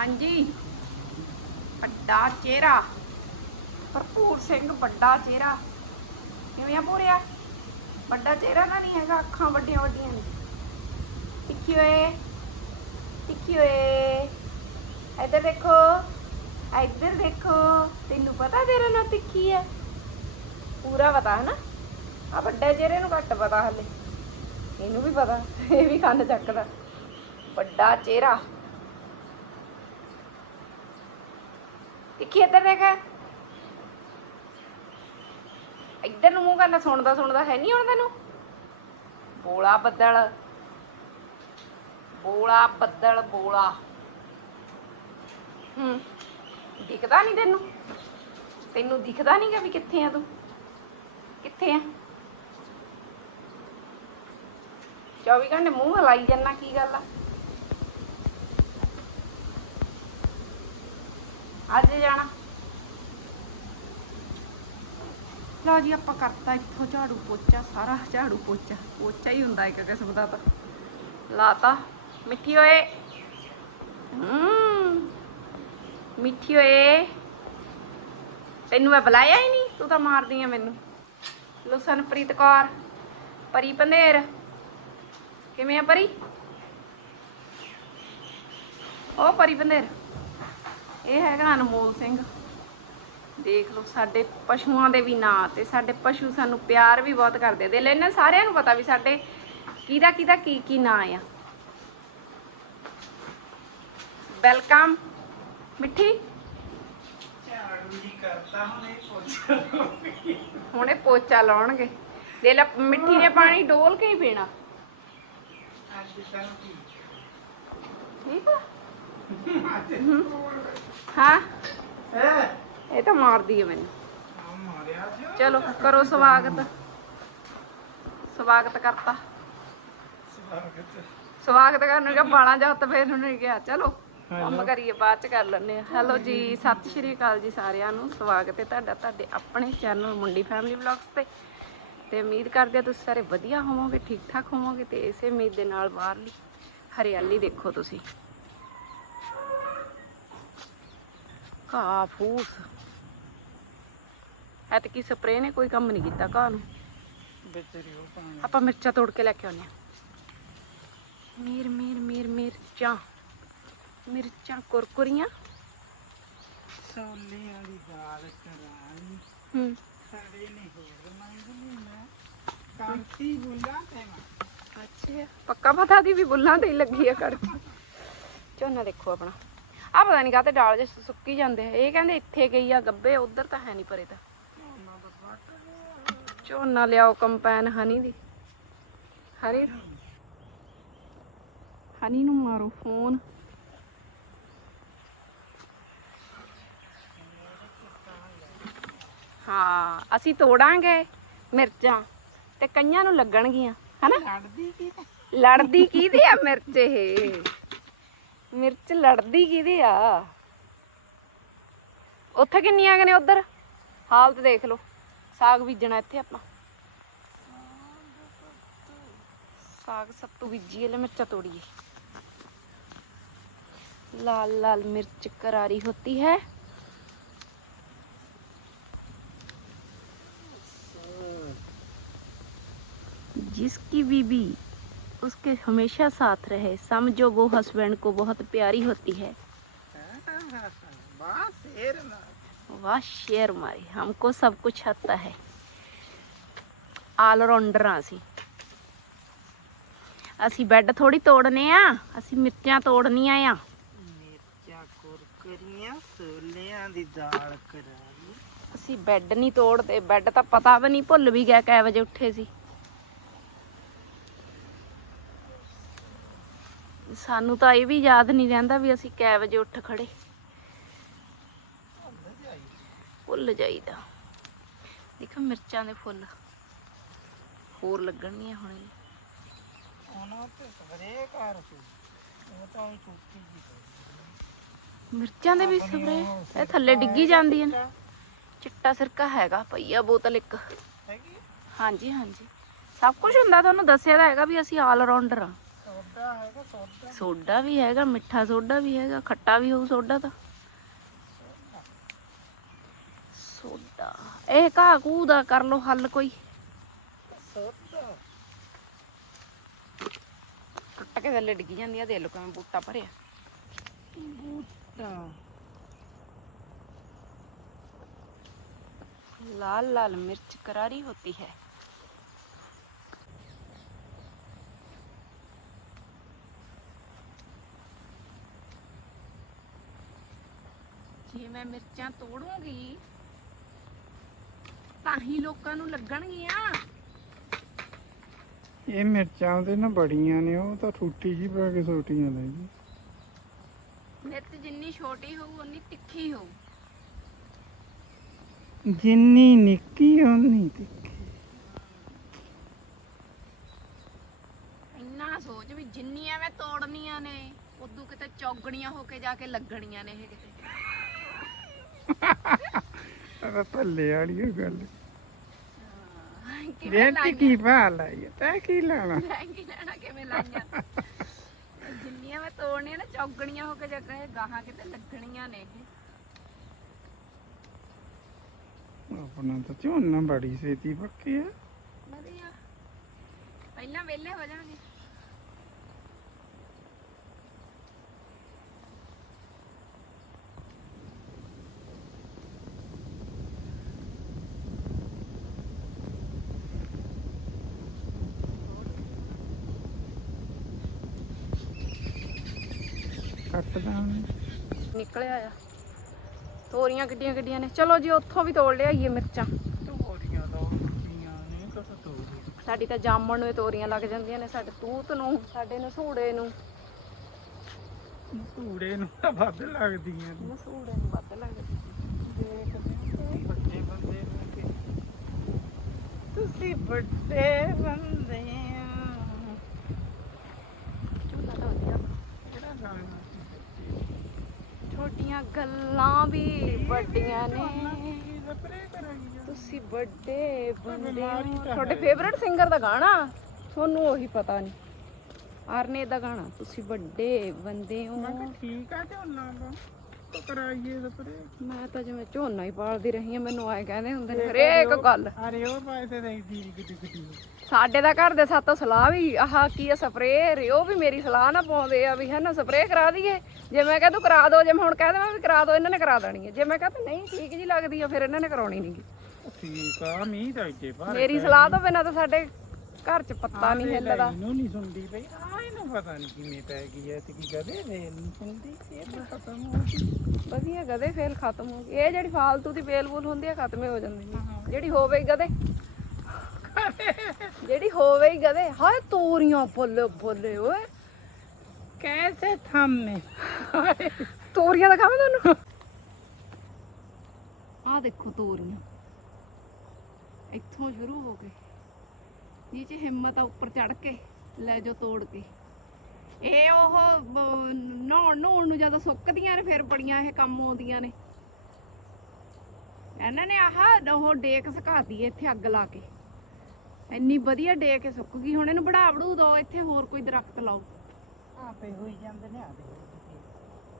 ਹਾਂਜੀ। ਵੱਡਾ ਚਿਹਰਾ। ਭਰਪੂਰ ਸਿੰਘ, ਵੱਡਾ ਚਿਹਰਾ। ਕਿਵੇਂ ਆ ਪੂਰਿਆ ਵੱਡਾ ਚਿਹਰਾ ਤਾਂ ਨਹੀਂ ਹੈਗਾ, ਅੱਖਾਂ ਵੱਡੀਆਂ ਵੱਡੀਆਂ ਨੇ। ਟਿੱਕੀ ਓਏ ਟਿੱਕੀ ਓਏ ਇੱਧਰ ਦੇਖੋ ਇੱਧਰ ਦੇਖੋ। ਤੈਨੂੰ ਪਤਾ ਤੇਰਾ ਨਾਂ ਟਿੱਕੀ ਹੈ? ਪੂਰਾ ਪਤਾ ਹੈ ਨਾ ਆ ਵੱਡੇ ਚਿਹਰੇ ਨੂੰ ਘੱਟ ਪਤਾ ਹਲੇ। ਇਹਨੂੰ ਵੀ ਪਤਾ, ਇਹ ਵੀ ਕੰਨ ਚੱਕਦਾ। ਵੱਡਾ ਚਿਹਰਾ। ਟਿੱਕੀ ਇੱਧਰ ਦੇਖ ਇੱਧਰ ਨੂੰ ਮੂੰਹ ਕਰਨਾ, ਸੁਣਦਾ ਸੁਣਦਾ ਹੈ ਨਹੀਂ ਹੁਣ ਤੈਨੂੰ? ਬੋਲਾ ਬੱਦਲ। ਬੋਲਾ ਬੱਦਲ, ਬੋਲਾ। ਹੂੰ, ਦਿਖਦਾ ਨਹੀਂ ਤੈਨੂੰ? ਤੈਨੂੰ ਦਿਖਦਾ ਨਹੀਂਗਾ ਵੀ ਕਿੱਥੇ ਆ ਤੂੰ? ਕਿੱਥੇ ਆ? 24 ਘੰਟੇ ਮੂੰਹ ਹਲਾਈ ਜਾਂਦਾ ਕੀ ਗੱਲ ਆ? ਅੱਜ ਜਾਣਾ। ਲਓ ਜੀ, ਆਪਾਂ ਕਰਤਾ ਇੱਥੋਂ ਝਾੜੂ ਪੋਚਾ, ਸਾਰਾ ਝਾੜੂ ਪੋਚਾ। ਪੋਚਾ ਹੀ ਹੁੰਦਾ ਇੱਕ ਕਿਸਮ ਦਾ ਤਾਂ। ਲਾਤਾ। ਮਿੱਠੀ ਓਏ। ਮਿੱਠੀ ਓਏ। ਤੈਨੂੰ ਮੈਂ ਬੁਲਾਇਆ ਹੀ ਨਹੀਂ, ਤੂੰ ਤਾਂ ਮਾਰਦੀ ਆ ਮੈਨੂੰ। ਲੋ ਸਨਪ੍ਰੀਤ ਕੌਰ। ਪਰੀ ਪੰਧੇਰ। ਕਿਵੇਂ ਆ ਪਰੀ? ਉਹ ਪਰੀ ਪੰਧੇਰ। ਇਹ ਹੈਗਾ ਅਨਮੋਲ ਸਿੰਘ। ਦੇਖ ਲਓ, ਸਾਡੇ ਪਸ਼ੂਆਂ ਦੇ ਵੀ ਨਾਂ ਤੇ ਸਾਡੇ ਪਸ਼ੂ ਸਾਨੂੰ ਪਿਆਰ ਵੀ ਬਹੁਤ ਕਰਦੇ ਦਿਲ ਇਹਨਾਂ ਸਾਰਿਆਂ ਨੂੰ ਪਤਾ ਵੀ ਸਾਡੇ ਕਿਹਦਾ ਕਿਹਦਾ ਕੀ ਕੀ ਨਾਂ ਆ। ਵੈਲਕਮ ਮਿੱਠੀ। ਹੁਣ ਇਹ ਹੁਣੇ ਪੋਚਾ ਲਾਉਣਗੇ। ਦੇ ਲੈ, ਮਿੱਠੀ ਨੇ ਪਾਣੀ ਡੋਲ ਕੇ ਹੀ ਪੀਣਾ। ਠੀਕ ਆ? ਹਾਂ? ਹੈ? ਇਹ ਤਾਂ ਮਾਰਦੀ ਹੈ ਮੈਨੂੰ। ਆ ਮਾਰਿਆ ਜੀ ਚਲੋ ਕਰੋ ਸਵਾਗਤ। ਸਵਾਗਤ ਕਰਤਾ। ਸਵਾਗਤ ਸਵਾਗਤ ਕਰਨ ਨੂੰ ਕਿਹਾ ਬਾਣਾ ਜਾ ਫੇਰ ਉਹਨੇ ਕਿਹਾ। ਚਲੋ ਕੰਮ ਕਰੀਏ ਬਾਅਦ ਚ ਕਰ ਲੈਂਦੇ ਆ ਹੈਲੋ ਜੀ ਸਤਿ ਸ਼੍ਰੀ ਅਕਾਲ ਜੀ ਸਾਰਿਆਂ ਨੂੰ। ਸਵਾਗਤ ਹੈ ਤੁਹਾਡਾ ਤੁਹਾਡੇ ਆਪਣੇ ਚੈਨਲ ਮੁੰਡੀ ਫੈਮਿਲੀ ਵਲੌਗਸ ਤੇ। ਤੇ ਉਮੀਦ ਕਰਦੇ ਆ ਤੁਸੀਂ ਸਾਰੇ ਵਧੀਆ ਹੋਵੋਗੇ ਠੀਕ ਠਾਕ ਹੋਵੋਗੇ ਤੇ ਇਸੇ ਉਮੀਦ ਦੇ ਨਾਲ ਬਾਹਰਲੀ ਹਰਿਆਲੀ ਦੇਖੋ ਤੁਸੀਂ। ਘਾਹ ਫੂਸ। ਐਤਕੀ ਸਪਰੇਅ ਨੇ ਕੋਈ ਕੰਮ ਨਹੀਂ ਕੀਤਾ ਘਾਹ ਨੂੰ। ਵਿਚਰੀ ਉਹ ਪਾਣੀ। ਆਪਾਂ ਮਿਰਚਾਂ ਤੋੜ ਕੇ ਲੈ ਕੇ ਆਉਂਦੇ ਆ ਮੀਰ ਮੀਰ ਮੀਰ ਮਿਰਚਾਂ। ਮਿਰਚਾਂ ਕੁਰਕੁਰੀਆਂ। ਸੋਲੀਆਂ ਦੀ ਦਾਲ ਕਰਾਈ। ਹੂੰ। ਸਾਡੇ ਨਹੀਂ ਹੋਰ ਮੰਗਲੀ ਮੈਂ। ਕਾਂਤੀ ਬੁੱਲਾ ਤੇ ਮੈਂ। ਅੱਛਾ। ਪੱਕਾ ਪਤਾ ਦੀ ਵੀ ਬੁੱਲਾਂ ਤੇ ਹੀ ਲੱਗੀ ਆ ਕੜਕ ਝੋਨਾ ਦੇਖੋ ਆਪਣਾ। ਆ ਪਤਾ ਨਹੀਂ ਕਾਤੇ ਡਾਲ ਜੇ ਸੁੱਕੀ ਜਾਂਦੇ ਆ। ਇਹ ਕਹਿੰਦੇ ਇੱਥੇ ਗਈ ਆ ਗੱਬੇ ਉਧਰ ਤਾਂ ਹੈ ਨਹੀਂ ਪਰੇ ਤਾਂ। ਝੋਨਾ ਲਿਆਓ ਕੰਪੈਨ ਹਨੀ ਦੀ। ਹਰੀ ਹਨੀ ਨੂੰ ਮਾਰੋ ਫੋਨ। ਹਾਂ ਅਸੀਂ ਤੋੜਾਂਗੇ ਮਿਰਚਾਂ ਤੇ ਕਈਆਂ ਨੂੰ ਲੱਗਣਗੀਆਂ ਹਨਾ? ਲੜਦੀ ਕੀ ਤੇ ਲੜਦੀ ਕਿਹਦੀ ਆ ਮਿਰਚ ਇਹ? ਮਿਰਚ ਲੜਦੀ ਕਿਹਦੀ ਆ ਉੱਥੇ ਕਿੰਨੀਆਂ ਕੁ ਨੇ ਉਧਰ ਹਾਲਤ ਦੇਖ ਲਓ ਸਾਗ ਬੀਜਣਾ ਇੱਥੇ ਆਪਾਂ ਸਾਗ ਸੱਤੂ ਬੀਜੀਏ ਲੈ ਮਿਰਚਾਂ ਤੋੜੀਏ लाल लाल मिर्च करारी होती है जिसकी बीबी उसके हमेशा साथ रहे समझो वो हस्बैंड को बहुत प्यारी होती है ਬਾਸ ਫੇਰ ਨਾ वाह शेर मारी हमको सब कुछ आता है ਆਲਰਾਊਂਡਰ ਆ ਅਸੀਂ ਅਸੀਂ ਬੈੱਡ ਥੋੜੀ ਤੋੜਨੇ ਆ ਅਸੀਂ ਮਿਰਚਾਂ ਤੋੜਨੀਆਂ ਆ ਮਿਰਚਾਂ ਕੁਰਕਰੀਆਂ ਸੋਲੀਆਂ ਦੀ ਦਾਲ ਕਰਾਈ ਅਸੀਂ ਬੈੱਡ ਨਹੀਂ ਤੋੜਦੇ ਬੈੱਡ ਤਾਂ ਪਤਾ ਵੀ ਨਹੀਂ ਭੁੱਲ ਵੀ ਗਿਆ ਕੈ ਵਜੇ ਉੱਠੇ ਸੀ ਸਾਨੂੰ ਤਾਂ ਇਹ ਵੀ ਯਾਦ ਨਹੀਂ ਰਹਿੰਦਾ ਵੀ ਅਸੀਂ ਕੈ ਵਜੇ ਉੱਠ ਖੜੇ ਭੁੱਲ ਜਾਈਦਾ। ਦੇਖੋ ਮਿਰਚਾਂ ਦੇ ਫੁੱਲ। ਹੋਰ ਲੱਗਣਗੀਆਂ ਹੁਣ। ਉਹਨਾਂ ਤੇ ਸਵਰੇ ਕਰ ਸੀ ਉਹ ਤਾਂ ਹੀ ਚੁੱਕੀ ਜੀ ਮਿਰਚਾਂ ਦੇ ਵੀ ਸਪਰੇ ਇਹ ਥੱਲੇ ਡਿੱਗੀ ਜਾਂਦੀਆਂ ਨੇ। ਚਿੱਟਾ ਸਿਰਕਾ ਹੈਗਾ ਪਈਆ ਬੋਤਲ ਇੱਕ। ਹੈਗੀ ਹਾਂਜੀ ਹਾਂਜੀ। ਸਭ ਕੁਝ ਹੁੰਦਾ ਤੁਹਾਨੂੰ ਦੱਸਿਆ ਤਾਂ ਹੈਗਾ ਵੀ ਅਸੀਂ ਆਲ ਰਾਉਂਡਰ ਆ। ਸੋਡਾ ਵੀ ਹੈਗਾ ਮਿੱਠਾ ਸੋਡਾ ਵੀ ਹੈਗਾ ਖੱਟਾ ਵੀ ਹੋਊ ਸੋਡਾ ਤਾਂ। ਸੋਡਾ। ਇਹ ਘਾਹ ਕੂ ਦਾ ਕਰ ਲੋ ਹੱਲ ਕੋਈ। ਸੋਡਾ? ਟੁੱਟ ਕੇ ਥੱਲੇ ਡਿੱਗ ਜਾਂਦੀ ਆ ਦੇਖ ਲੋ ਕਿਵੇਂ ਬੂਟਾ ਭਰਿਆ। ਬੂਟਾ। ਲਾਲ ਲਾਲ ਮਿਰਚ ਕਰਾਰੀ ਹੁੰਦੀ ਹੈ। ਮੈਂ ਮਿਰਚਾਂ ਤੋੜੂੰਗੀ ਤਾਂ ਹੀ ਲੋਕਾਂ ਨੂੰ ਲੱਗਣਗੀਆਂ। ਇਹ ਮਿਰਚਾਂ ਉਹਦੇ ਨਾ ਬੜੀਆਂ ਨੇ ਉਹ ਤਾਂ ਠੂਟੀ ਜੀ ਪਾ ਕੇ ਛੋਟੀਆਂ ਨੇ ਜੀ। ਮਿਰਚ ਜਿੰਨੀ ਛੋਟੀ ਹੋਊ ਉਨੀ ਤਿੱਖੀ ਹੋਊ। ਜਿੰਨੀ ਨਿੱਕੀ ਓਨੀ ਤਿੱਖੀ। ਇੰਨਾ ਸੋਚ ਵੀ ਜਿੰਨੀਆਂ ਮੈਂ ਤੋੜਨੀਆਂ ਨੇ ਉਦੋਂ ਕਿਤੇ ਚੌਗਣੀਆਂ ਹੋ ਕੇ ਜਾ ਕੇ ਲੱਗਣੀਆਂ ਨੇ ਇਹ ਕਿਤੇ। ਆ ਭੱਲੇ ਵਾਲੀ ਓ ਗੱਲ। ਕਿਵੇਂ ਲਾਈਆਂ? ਕੀ ਭਾ ਲਾਈ ਆ? ਤੈਂ ਕੀ ਲਾਣਾ? ਮਹਿੰਗੀ ਲੈਣਾ ਕਿਵੇਂ ਲਾਈਆਂ? ਜਿੰਨੀਆਂ ਮੈਂ ਤੋੜਨੀਆਂ ਨੇ ਚੌਗਣੀਆਂ ਹੋ ਕੇ ਜਾ ਕੇ ਗਾਹਾਂ ਕਿਤੇ ਲੱਗਣੀਆਂ ਨੇ ਇਹ। ਆਪਣਾ ਤਾਂ ਝੋਨਾ ਬੜੀ ਛੇਤੀ ਪੱਕਿਆ। ਵਧੀਆ। ਪਹਿਲਾਂ ਵਿਹਲੇ ਹੋ ਜਾਣਗੇ। ਕੱਟਦਾ ਉਹਨੇ ਨਿਕਲਿਆ ਆ। ਤੋਰੀਆਂ ਕਿੱਡੀਆਂ ਕਿੱਡੀਆਂ ਨੇ। ਚਲੋ ਜੀ ਉੱਥੋਂ ਵੀ ਤੋੜ ਲਿਆਈਏ ਮਿਰਚਾਂ। ਤੋਰੀਆਂ ਤੋਰੀ ਸਾਡੀ ਤਾਂ ਜਾਮਣ ਨੂੰ ਹੀ ਤੋਰੀਆਂ ਲੱਗ ਜਾਂਦੀਆਂ ਨੇ ਸਾਡੇ ਤੂਤ ਨੂੰ ਸਾਡੇ ਨਸੂੜੇ ਨੂੰ। ਧੂੜੇ ਨੂੰ ਤਾਂ ਵੱਧ ਲੱਗਦੀਆਂ ਨੇ। ਨਸੂੜੇ ਨੂੰ ਵੱਧ ਲੱਗਦੀ ਦੇਖਦੇ ਹਾਂ ਵੱਡੇ ਬੰਦੇ ਨੂੰ ਕਿ? ਤੁਸੀਂ ਵੱਡੇ ਬੰਦੇ ਆ ਝੂਲਾ ਤਾਂ ਵਧੀਆ। ਕਿਹੜਾ ਗਾਣਾ? ਤੁਹਾਡੀਆਂ ਗੱਲਾਂ ਵੀ ਵੱਡੀਆਂ ਨੇ। ਤੁਸੀਂ ਵੱਡੇ ਬੰਦੇ ਹੋ। ਤੁਹਾਡੇ ਹੈ। ਸਿੰਗਰ ਦਾ ਗਾਣਾ? ਤੁਹਾਨੂੰ ਉਹੀ ਪਤਾ ਨਹੀਂ। ਆਰਨੇ ਦਾ ਗਾਣਾ, ਤੁਸੀਂ ਵੱਡੇ ਬੰਦੇ ਹੋ। ਠੀਕ ਆ ਝੋਨਾ ਦਾ। ਤਾਂ ਕਰਾਈਏ ਸਪਰੇ ਮੈਂ ਤਾਂ ਜਿਵੇਂ ਝੋਨਾ ਹੀ ਪਾਲਦੀ ਰਹੀ ਹਾਂ ਮੈਨੂੰ ਆਏ ਕਹਿੰਦੇ ਹੁੰਦੇ ਨੇ ਹਰੇਕ ਗੱਲ। ਅਰੇ ਉਹ ਤੇ ਦੇਖਦੀ ਕਿੱਡੀ ਕਿੱਡੀ। ਸਾਡੇ ਦਾ ਘਰ ਦੇ ਸਾਤੋਂ ਸਲਾਹ ਵੀ ਆਹ ਕੀ ਆ ਸਪਰੇਅ ਰਿਓ ਵੀ ਮੇਰੀ ਸਲਾਹ ਨਾ ਪਾਉਂਦੇ ਆ ਵੀ ਹੈ ਨਾ ਸਪਰੇਅ ਕਰਾ ਦਈਏ। ਜੇ ਮੈਂ ਕਹਾਂ ਤੂੰ ਕਰਾ ਦੋ ਜੇ ਮੈਂ ਹੁਣ ਕਹਿ ਦੇਵਾਂ ਵੀ ਕਰਾ ਦੋ ਇਹਨਾਂ ਨੇ ਕਰਾ ਦੇਣੀ ਹੈ ਜੇ ਮੈਂ ਕਹਾਂ ਨਹੀਂ ਠੀਕ ਜੀ ਲੱਗਦੀ ਆ ਫਿਰ ਇਹਨਾਂ ਨੇ ਕਰਾਉਣੀ ਨਹੀਂਗੀ ਠੀਕ ਆ ਮੀਂਹ ਤਾਂ ਇੱਥੇ ਪਰ ਮੇਰੀ ਸਲਾਹ ਤੋਂ ਬਿਨਾਂ ਤਾਂ ਸਾਡੇ ਘਰ 'ਚ ਪੱਤਾ ਨਹੀਂ ਹਿੱਲਦਾ। ਇਹਨੂੰ ਨਹੀਂ ਸੁਣਦੀ ਪਈ। ਆ ਇਹਨੂੰ ਪਤਾ ਨਹੀਂ ਕਿਵੇਂ ਪੈ ਗਈ ਐ ਤੇ ਕੀ ਕਦੇ ਵੇਲ ਨਹੀਂ ਸੁਣਦੀ ਇਹ ਤਾਂ ਖਤਮ ਹੋ ਗਈ। ਵਧੀਆ ਗਦੇ ਫੇਲ ਖਤਮ ਹੋ ਗਈ। ਇਹ ਜਿਹੜੀ ਫਾਲਤੂ ਦੀ ਫੇਲ ਫੂਲ ਹੁੰਦੀ ਆ ਖਤਮ ਹੀ ਜਾਂਦੀ ਹੈ। ਜਿਹੜੀ ਹੋਵੇ ਗਦੇ ਜਿਹੜੀ ਹੋਵੇ ਹੀ ਗਦੇ ਹਾਏ ਤੋਰੀਆਂ ਬੋਲੇ ਬੋਲੇ ਓਏ। ਕੈਸੇ ਥੰਮੇ। ਤੋਰੀਆਂ ਦਾ ਖਾਵਾਂ ਤੁਹਾਨੂੰ? ਆਹ ਦੇਖੋ ਤੋਰੀਆਂ। ਇੱਥੋਂ ਸ਼ੁਰੂ ਹੋ ਕੇ ਨੀਚੇ ਹਿੰਮਤ ਆ ਉੱਪਰ ਚੜ ਕੇ ਲੈ ਜੋ ਤੋੜ ਕੇ। ਇਹ ਉਹ ਨਹਾਉਣ ਨਹਾਉਣ ਨੂੰ ਜਦੋਂ ਸੁੱਕਦੀਆਂ ਨੇ ਫਿਰ ਬੜੀਆਂ ਇਹ ਕੰਮ ਆਉਂਦੀਆਂ ਨੇ। ਇਹਨਾਂ ਨੇ ਆਹ ਉਹ ਡੇਕ ਸੁਕਾਤੀ ਇੱਥੇ ਅੱਗ ਲਾ ਕੇ। ਇੰਨੀ ਵਧੀਆ ਡੇਕ ਸੁੱਕ ਗਈ ਹੁਣ ਇਹਨੂੰ ਬੜਾ ਬੜੂ ਦੋ ਇੱਥੇ ਹੋਰ ਕੋਈ ਦਰਖਤ ਲਾਓ। ਆਪੇ ਹੋਈ ਜਾਂਦੇ ਨੇ ਆ ਦੇ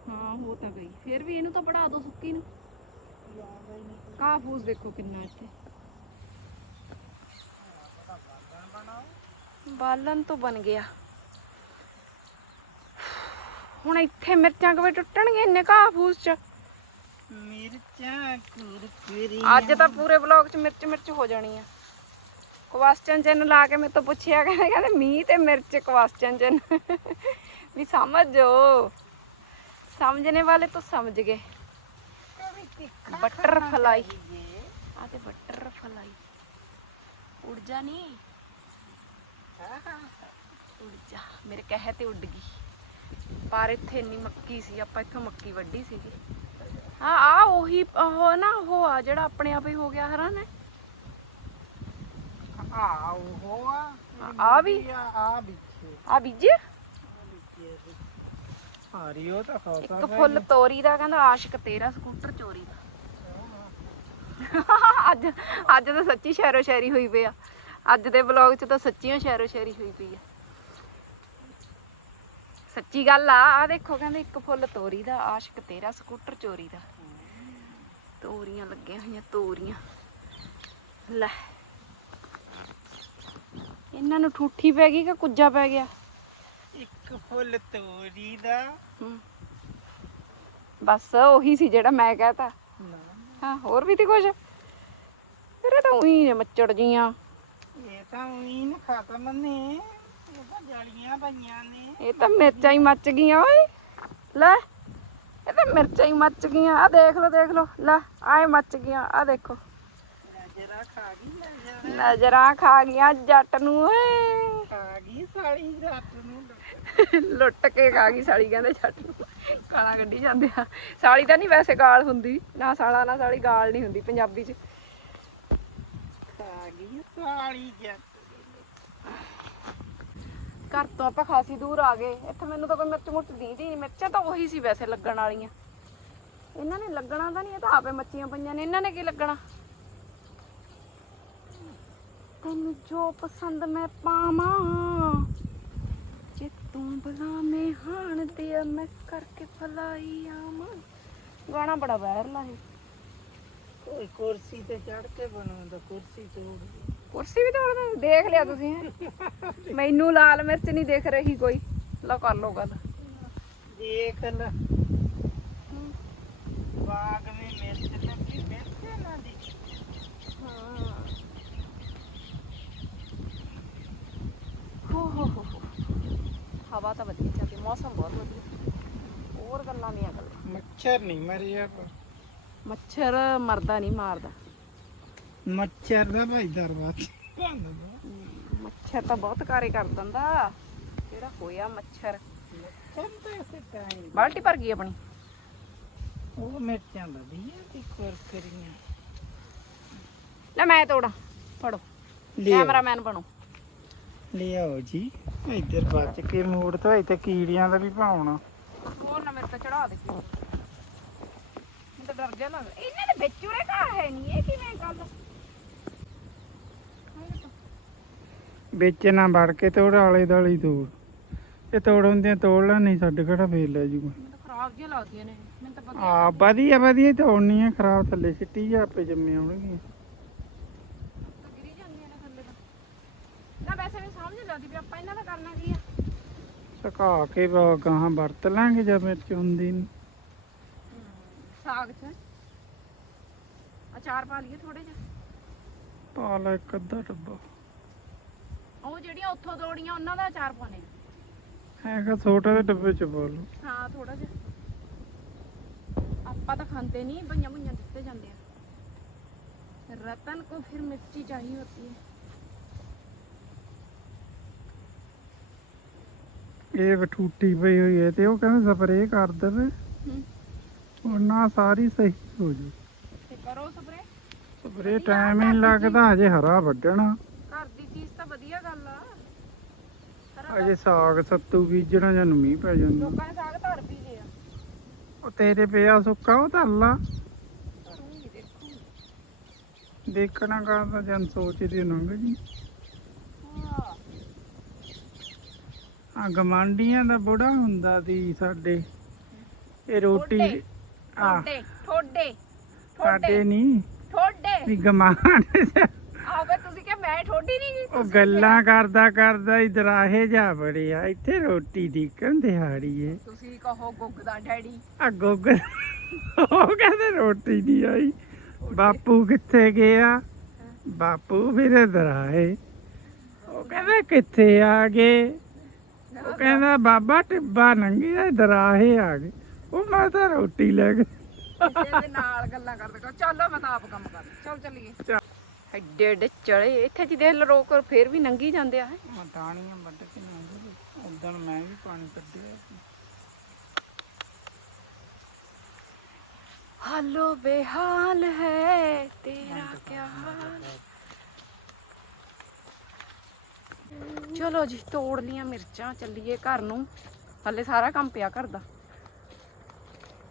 ਹਾਂ ਹੋ ਤਾਂ ਗਈ। ਫਿਰ ਵੀ ਇਹਨੂੰ ਤਾਂ ਬੜਾ ਦੋ ਸੁੱਕੀ ਨੂੰ। ਕਾਹ ਫੂਸ ਦੇਖੋ ਕਿੰਨਾ ਇੱਥੇ। ਬਾਲਣ ਤੋਂ ਬਣ ਗਿਆ। ਹੁਣ ਇੱਥੇ ਮਿਰਚਾਂ ਕਿਵੇਂ ਟੁੱਟਣਗੀਆਂ ਇੰਨੇ ਘਾਹ ਫੂਸ ਚ? ਮਿਰਚਾਂ ਕੁਰਕੁਰੀ। ਅੱਜ ਤਾਂ ਪੂਰੇ ਬਲੌਗ ਚ ਮਿਰਚ ਮਿਰਚ ਹੋ ਜਾਣੀ ਆ। ਕੁਐਸਚਨ ਚਿੰਨ ਲਾ ਕੇ ਮੇਰੇ ਤੋਂ ਪੁੱਛਿਆ ਕਹਿੰਦੇ ਕਹਿੰਦੇ ਮੀਂਹ ਤੇ ਮਿਰਚ ਕੁਐਸਚਨ ਚਿੰਨ ਵੀ ਸਮਝੋ। ਸਮਝਣੇ ਵਾਲੇ ਤਾਂ ਸਮਝ ਗਏ। ਬਟਰਫਲਾਈ। ਆ ਤੇ ਬਟਰਫਲਾਈ। ਉੜ ਜਾ ਨਹੀਂ ਜਾ ਮੇਰੇ ਕਹੇ ਤੇ ਉੱਡ ਗਈ। ਪਰ ਇੱਥੇ ਇੰਨੀ ਮੱਕੀ ਸੀ ਆਪਾਂ ਇੱਥੋਂ ਮੱਕੀ ਵੱਢੀ ਸੀਗੀ। ਹਾਂ ਆ ਉਹੀ ਉਹ ਨਾ ਉਹ ਆ ਜਿਹੜਾ ਆਪਣੇ ਆਪ ਹੀ ਹੋ ਗਿਆ ਹਰਾ ਨੇ? ਆ ਉਹ ਆ ਆ ਵੀ? ਆ ਆ ਵਿੱਚੇ ਆ ਬੀਜੇ ਹਾਰੀ ਉਹ ਤਾਂ ਖਾਤਾ ਇੱਕ ਫੁੱਲ ਤੋਰੀ ਦਾ ਕਹਿੰਦਾ ਆਸ਼ਿਕ ਤੇਰਾ ਸਕੂਟਰ ਚੋਰੀ ਦਾ। ਅੱਜ ਅੱਜ ਤਾਂ ਸੱਚੀ ਸ਼ੈਰੋ ਸ਼ਾਇਰੀ ਹੋਈ ਪਈ ਆ। ਅੱਜ ਦੇ ਵਲੌਗ 'ਚ ਤਾਂ ਸੱਚੀਓ ਸ਼ੈਰੋ ਸ਼ਾਇਰੀ ਹੋਈ ਪਈ ਆ। ਸੱਚੀ ਗੱਲ ਆ ਆ ਦੇਖੋ ਕਹਿੰਦੇ ਇੱਕ ਫੁੱਲ ਤੋਰੀ ਦਾ ਆਸ਼ਕ ਤੇਰਾ ਸਕੂਟਰ ਚੋਰੀ ਦਾ। ਤੋਰੀਆਂ ਲੱਗੀਆਂ ਹੋਈਆਂ ਤੋਰੀਆਂ। ਲੈ। ਇਹਨਾਂ ਨੂੰ ਠੂਠੀ ਪੈ ਗਈ ਕਿ ਕੁੱਜਾ ਪੈ ਗਿਆ? ਇੱਕ ਫੁੱਲ ਤੋਰੀ ਦਾ। ਹਮ। ਬਸ ਉਹੀ ਸੀ ਜਿਹੜਾ ਮੈਂ ਕਹਤਾ। ਹਾਂ ਹੋਰ ਵੀ ਤੇ ਕੁਝ ਤੇਰੇ ਤਾਂ ਉਹੀ ਨੇ ਮੱਚੜ ਜੀਆਂ। ਤਾਂ ਉਹੀ ਨਾ ਖਤਮ ਨੇ। ਇਹ ਤਾਂ ਜੜੀਆਂ ਪਈਆਂ ਨੇ। ਇਹ ਤਾਂ ਮਿਰਚਾਂ ਹੀ ਮੱਚ ਗਈਆਂ ਓਏ। ਲੈ ਇਹ ਤਾਂ ਮਿਰਚਾਂ ਹੀ ਮੱਚ ਗਈਆਂ। ਆ ਦੇਖ ਲਓ ਦੇਖ ਲਓ। ਲੈ ਆਏ ਮੱਚ ਗਈਆਂ। ਆ ਦੇਖੋ। ਜਰਾ ਖਾ ਗਈ ਨਜ਼ਰ। ਨਜ਼ਰਾਂ ਖਾ ਗਈਆਂ ਜੱਟ ਨੂੰ ਓਏ। ਖਾ ਗਈ ਸਾਲੀ ਜੱਟ ਨੂੰ। ਲੁੱਟ ਕੇ ਖਾ ਗਈ ਸਾਲੀ ਕਹਿੰਦੇ ਜੱਟ ਨੂੰ। ਗਾਲਾਂ ਕੱਢੀ ਜਾਂਦੇ ਆ। ਸਾਲੀ ਤਾਂ ਨਹੀਂ ਵੈਸੇ ਗਾਲ ਹੁੰਦੀ। ਨਾ ਸਾਲਾ ਨਾ ਸਾਲੀ ਗਾਲ ਨਹੀਂ ਹੁੰਦੀ ਪੰਜਾਬੀ 'ਚ। ਗਈ ਸਾਲੀ ਜੱਟ ਘਰ ਤੋਂ ਆਪਾਂ ਖਾਸੀ ਦੂਰ ਆ ਗਏ। ਇੱਥੇ ਮੈਨੂੰ ਤਾਂ ਕੋਈ ਮਿਰਚ ਮੁਰਚ ਦੀਦੀ ਨਹੀਂ, ਮਿਰਚਾਂ ਤਾਂ ਉਹੀ ਸੀ ਵੈਸੇ ਲੱਗਣ ਵਾਲੀਆਂ। ਇਹਨਾਂ ਨੇ ਲੱਗਣਾ ਤਾਂ ਨਹੀਂ, ਇਹ ਤਾਂ ਆਪੇ ਮੱਚੀਆਂ ਪਈਆਂ ਨੇ, ਇਹਨਾਂ ਨੇ ਕੀ ਲੱਗਣਾ? ਤੈਨੂੰ ਜੋ ਪਸੰਦ ਮੈਂ ਪਾਵਾਂ। ਜੇ ਤੂੰ ਬਲਾ ਹਾਣ ਤੇ ਮੈਂ ਕਰਕੇ ਫਲਾਈ ਆਵਾਂ। ਗਾਣਾ ਬੜਾ ਵਾਇਰਲ ਆ ਇਹ। ਕੁਰਸੀ ਤੇ ਤੋੜ ਕੁਰਸੀ ਦੇਖ ਲਿਆ ਤੁਸੀਂ ਮੈਨੂੰ ਲਾਲ ਮਿਰਚ ਨਹੀਂ ਦਿਖ ਰਹੀ ਕੋਈ। ਲਓ ਕਰ ਲਓ ਗੱਲ। ਹਵਾ ਤਾਂ ਵਧੀਆ ਚੱਲਦੀ ਮੌਸਮ ਬਹੁਤ ਵਧੀਆ। ਹੋਰ ਗੱਲਾਂ ਨੀ ਆ ਗੱਲ। ਮੱਛਰ ਨਹੀਂ ਮਰਿਆ ਪਰ। ਮੱਛਰ ਮਰਦਾ ਨਹੀਂ ਮਾਰਦਾ। ਮੱਛਰ ਦਾ ਭਾਈ ਦਰਵਾਜ਼ ਮੱਛਰ ਤਾਂ ਬਹੁਤ ਕਾਰੇ ਕਰ ਦਿੰਦਾ। ਜਿਹੜਾ ਹੋਇਆ ਮੱਛਰ? ਬਾਲਟੀ ਭਰ ਗਈ ਆਪਣੀ? ਉਹ ਮਿਰਚਾਂ ਦਾ ਦੀਆਂ ਤੇ ਕੁਰਕਰੀਆਂ ਲੈ ਮੈਂ ਤੋੜਾ ਫੜੋ। ਕੈਮਰਾਮੈਨ ਬਣੋ। ਲਿਆਓ ਜੀ ਇੱਧਰ ਬਚ ਕੇ ਮੋੜ ਤੋਂ ਇੱਥੇ ਕੀੜੀਆਂ ਦਾ ਵੀ ਭਾਉਣਾ ਹੋਰ ਨਾ ਮੇਰੇ ਤੇ ਚੜਾ ਦੇ। ਤਾਂ ਡਰ ਜਾ ਲੱਗਦਾ। ਇਹਨਾਂ ਦੇ ਵਿੱਚ ਉਰੇ ਘਾ ਹੈ ਨਹੀਂ ਇਹ ਕਿਵੇਂ ਗੱਲ? ਵਿੱਚ ਨਾ ਵੜ ਕੇ ਤੋੜ ਆਲੇ ਦਾਲੀ ਤੋੜ। ਇਹ ਤੋੜ ਹੁੰਦੀਆਂ ਤੋੜ ਲੈ ਨਹੀਂ ਛੱਡ ਕਿਹੜਾ ਫੇਲ ਲੈ ਜੂਗਾ ਮੈਨੂੰ ਤਾਂ ਖਰਾਬ ਜਿਹੀਆਂ ਲੱਗਦੀਆਂ ਨੇ ਮੈਨੂੰ ਤਾਂ ਪਤਾ ਆ ਵਧੀਆ ਵਧੀਆ ਤੋੜਨੀ ਆ ਖਰਾਬ ਥੱਲੇ ਸਿੱਟੀ ਜਾ ਆਪੇ ਜੰਮੇ ਆਉਣਗੀਆਂ ਤਾਂ ਗਿਰੀ ਜਾਂਦੀਆਂ ਨੇ ਥੱਲੇ ਤਾਂ। ਨਾ ਵੈਸੇ ਵੀ ਸਮਝ ਨਹੀਂ ਲੱਗਦੀ ਵੀ ਆਪਾਂ ਇਹਨਾਂ ਦਾ ਕਰਨਾ ਕੀ ਆ। ਸੁਕਾ ਕੇ ਵਾ- ਗਾਹਾਂ ਵਰਤ ਲਾਂਗੇ ਜਦ ਮਿਰਚ ਹੁੰਦੀ ਨੀ। ਸਾਗ 'ਚ। ਅਚਾਰ ਪਾ ਲਈਏ ਥੋੜੇ ਜਿਹਾ। ਪਾ ਲੈ ਇੱਕ ਅੱਧਾ ਡੱਬਾ ਉਹ ਜਿਹੜੀਆਂ ਉੱਥੋਂ ਤੋੜੀਆਂ ਉਹਨਾਂ ਦਾ ਅਚਾਰ ਪਾਉਣੇ ਹੈਗਾ ਛੋਟੇ ਜਿਹੇ ਡੱਬੇ ਚ ਪਾ ਲਓ। ਹਾਂ ਥੋੜਾ ਜਿਹਾ। ਆਪਾਂ ਤਾਂ ਖਾਂਦੇ ਨਹੀਂ ਬਈਆਂ ਬਈਆਂ ਦਿੱਤੇ ਜਾਂਦੇ ਆ। ਰਤਨ ਕੋ ਫਿਰ ਮਿਰਚੀ ਚਾਹੀ ਹੋਤੀ ਹੈ। ਇਹ ਵਟੂਟੀ ਪਈ ਹੋਈ ਹੈ ਤੇ ਉਹ ਕਹਿੰਦੇ ਸਪਰੇਅ ਕਰ ਦੇਵੇ। ਉਹਨਾਂ ਸਾਰੀ ਸਹੀ ਹੋ ਜੂ। ਤੇ ਕਰੋ ਸਪਰੇ ਸਪਰੇਅ ਟਾਈਮ ਹੀ ਲੱਗਦਾ ਹਜੇ ਹਰਾ ਵੱਢਣਾ। ਘਰ ਦੀ ਚੀਜ਼ ਤਾਂ ਵਧੀਆ ਗੱਲ ਆ। ਅਜੇ ਸਾਗ ਸੱਤੂ ਬੀਜਣਾ ਜਾਂ ਮੀਂਹ ਪੈ ਜਾਂਦਾ। ਲੋਕਾਂ ਨੇ ਸਾਗ ਧਰ ਵੀ ਲਿਆ। ਉਹ ਤੇਰੇ ਪਿਆ ਸੁੱਕਾ ਉਹ ਕਰੂੰਗੀ ਦੇਖੂੰਗੀ। ਦੇਖਣਾ ਕਰਦਾ ਜਨ ਸੋਚਦੀ ਨੰਗ ਜੀ ਆ ਗਮਾਂਡੀਆਂ ਦਾ ਬੁੜਾ ਹੁੰਦਾ ਸੀ ਸਾਡੇ। ਇਹ ਰੋਟੀ ਆ ਠੋਡੇ ਠੋਡੇ ਸਾਡੇ ਠੋਡੇ ਨਹੀਂ। ਠੋਡੇ ਵੀ ਗਮਾਂਡ ਆਹ ਵੇ ਤੁਸੀਂ ਕਿ ਮੈਂ ਠੋਡੀ ਨਹੀਂ ਗਈ ਉਹ ਗੱਲਾਂ ਕਰਦਾ ਕਰਦਾ ਹੀ ਦਰਾਹੇ ਜਾ ਬੜਿਆ ਇੱਥੇ ਰੋਟੀ ਢੀਕਣ ਦਿਹਾੜੀਏ ਤੁਸੀਂ ਕਹੋ ਗੁੱਗ ਦਾ ਡੈਡੀ। ਆ ਗੁੱਗ ਉਹ ਕਹਿੰਦੇ ਰੋਟੀ ਨਹੀਂ ਆਈ। ਬਾਪੂ ਕਿੱਥੇ ਗਿਆ? ਬਾਪੂ ਵੀਰੇ ਦਰਾਹੇ ਉਹ ਕਹਿੰਦਾ ਕਿੱਥੇ ਆ ਗਏ? ਉਹ ਕਹਿੰਦਾ ਬਾਬਾ ਟਿੱਬਾ ਨੰਗਿਆ ਦਰਾਹੇ ਆ ਗਏ। ਉਹ ਮੈਂ ਤਾਂ ਰੋਟੀ ਲੈ ਕੇ ਕਿਸੇ ਦੇ ਨਾਲ ਗੱਲਾਂ ਕਰਦੇ ਕਹੋ ਚਲੋ ਮੈਂ ਤਾਂ ਆਪ ਕੰਮ ਕਰ ਚਲ ਚੱਲੀਏ। ਚੱਲ। ਐਡੇ ਐਡੇ ਚਲੇ। ਇੱਥੇ ਜੀ ਦੇਖ ਫੇਰ ਵੀ ਨੰਗੀ ਜਾਂਦੇ ਆ ਮੈਂ ਟਾਣੀਆਂ ਵੱਢ ਕੇ ਨਾ ਉਦੋਂ ਮੈਂ ਵੀ ਪਾਣੀ ਕੱਢਿਆ। ਹਾਲੋ ਬੇਹਾਲ ਹੈ ਤੇਰਾ ਕਿਆ ਹਾਲ? ਚਲੋ ਜੀ ਤੋੜ ਲੀਆਂ ਮਿਰਚਾਂ ਚੱਲੀਏ ਘਰ ਨੂੰ। ਹਲੇ ਸਾਰਾ ਕੰਮ ਪਿਆ ਘਰ ਦਾ।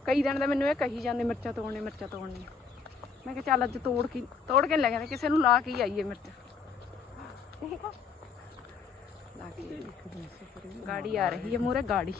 ਕਈ ਦਿਨ ਦਾ ਮੈਨੂੰ ਇਹ ਕਹੀ ਜਾਂਦੇ ਮਿਰਚਾਂ ਤੋੜਨੀ ਮਿਰਚਾਂ ਤੋੜਨੀ। ਮੈਂ ਕਿਹਾ ਚੱਲ ਅੱਜ ਤੋੜ ਕੇ ਤੋੜ ਕੇ ਲੈ ਜਾਂਦੇ ਕਿਸੇ ਨੂੰ ਲਾ ਕੇ ਹੀ ਆਈਏ ਮਿਰਚ। ਠੀਕ ਆ। ਲਾ ਕੇ ਗਾੜੀ ਆ ਰਹੀ ਹੈ ਮੂਰੇ ਗਾੜੀ।